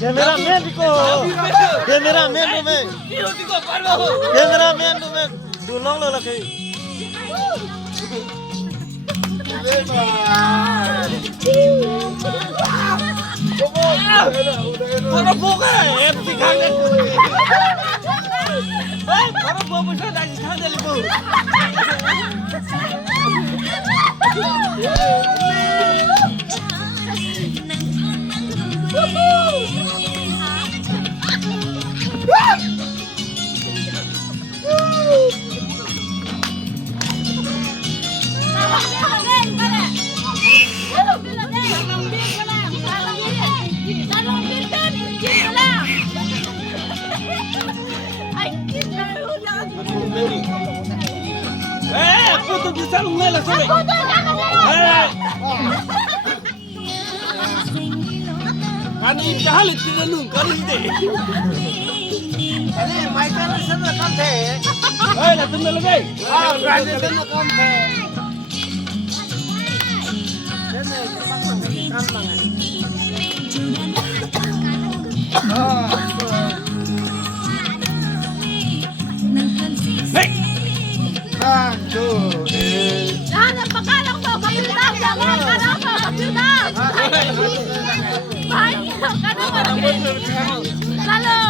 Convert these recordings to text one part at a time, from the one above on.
Cameraman ko. Cameraman mo me. Cameraman mo me. Dulong lo laki. Para buka FC kangen. Para buka sa dahil sa dalibo. Puto bisa lu ngelah sampai. Kan ini halit tidak lu kali ini. Ini Michael sana kampe. Lah tunda lagi. Berani tunda kampe. Jangan pakalang mo, kapitan! Jangan pakalang mo, kapitan! Banyak ka naman! Lalo!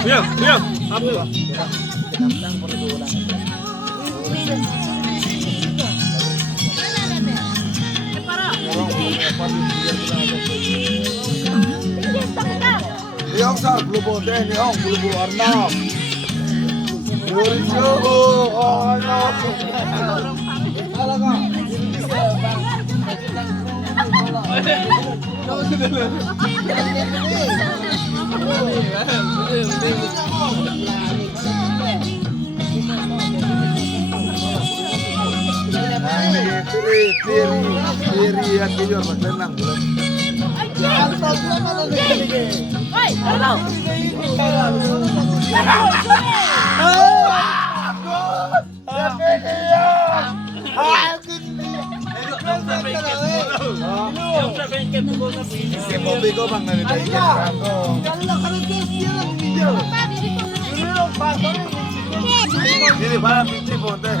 Iya, apa? Yang sar belum deh, yang belum Arnab. Oh, Arnab. Piri aquello tenang belum. Oi, tolong! Que mobil kau bang dari tadi ini para pinci ponte.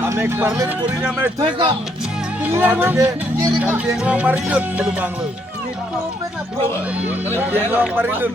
Amek parlin purinya mereka. Yang long marinut belum bang lu. Yang long marinut.